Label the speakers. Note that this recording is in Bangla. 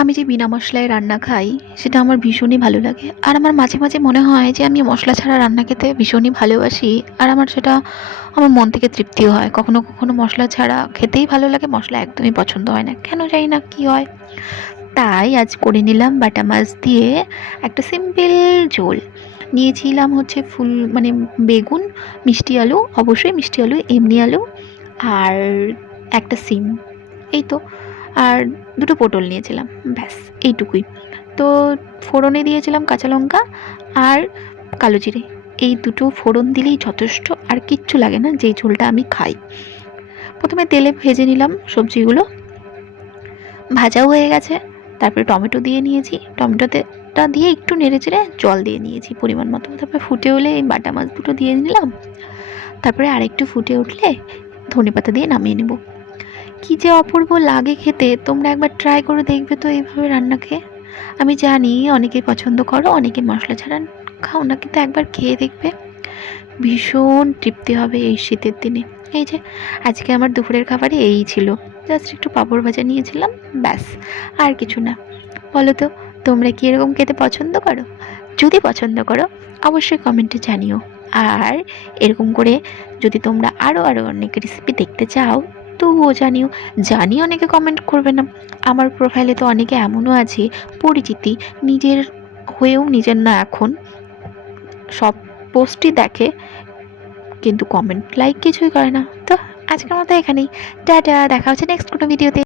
Speaker 1: আমি যে বিনা মশলায় রান্না খাই, সেটা আমার ভীষণই ভালো লাগে। আর আমার মাঝে মাঝে মনে হয় যে আমি মশলা ছাড়া রান্না খেতে ভীষণই ভালোবাসি, আর আমার সেটা আমার মন থেকে তৃপ্তিও হয়। কখনো কখনো মশলা ছাড়া খেতেই ভালো লাগে, মশলা একদমই পছন্দ হয় না। কেন জানি না কী হয়। তাই আজ করে নিলাম বাটা মাছ দিয়ে একটা সিম্পল ঝোল। নিয়েছিলাম হচ্ছে ফুল মানে বেগুন, মিষ্টি আলু, অবশ্যই মিষ্টি আলু, এমনি আলু, আর একটা সিম। এই তো। আর দুটো পটল নিয়েছিলাম, ব্যাস, এইটুকুই। তো ফোড়নে দিয়েছিলাম কাঁচা লঙ্কা আর কালো জিরে। এই দুটো ফোড়ন দিলেই যথেষ্ট, আর কিচ্ছু লাগে না, যেই ঝোলটা আমি খাই। প্রথমে তেলে ভেজে নিলাম সবজিগুলো। ভাজাও হয়ে গেছে, তারপরে টমেটো দিয়ে নিয়েছি। টমেটোটা দিয়ে একটু নেড়ে চেড়ে জল দিয়ে নিয়েছি পরিমাণ মতো। তারপরে ফুটে হলে এই বাটা মাছ দুটো দিয়ে নিলাম। তারপরে আরেকটু ফুটে উঠলে ধনে পাতা দিয়ে নামিয়ে নেব। কী যে অপূর্ব লাগে খেতে, তোমরা একবার ট্রাই করে দেখবে তো এইভাবে রান্না খেয়ে। আমি জানি অনেকে পছন্দ করো, অনেকে মশলা ছাড়া খাও না, কিন্তু একবার খেয়ে দেখবে। ভীষণ তৃপ্তি হবে এই শীতের দিনে। এই যে, আজকে আমার দুপুরের খাবারে এই ছিল। জাস্ট একটু পাঁপড় ভাজা নিয়েছিলাম, ব্যাস, আর কিছু না। বলো তো, তোমরা কি এরকম খেতে পছন্দ করো? যদি পছন্দ করো, অবশ্যই কমেন্টে জানিও। আর এরকম করে যদি তোমরা আরও আরও অনেক রেসিপি দেখতে চাও তবুও জানিও, জানি অনেকে কমেন্ট করবে না। আমার প্রোফাইলে তো অনেকে এমনও আছে, পরিচিতি, নিজের হয়েও নিজের না এখন। সব পোস্টই দেখে, কিন্তু কমেন্ট লাইক কিছুই করে না। তো আজকের মতো এখানেই। টাটা, দেখা হচ্ছে নেক্সট কোনো ভিডিওতে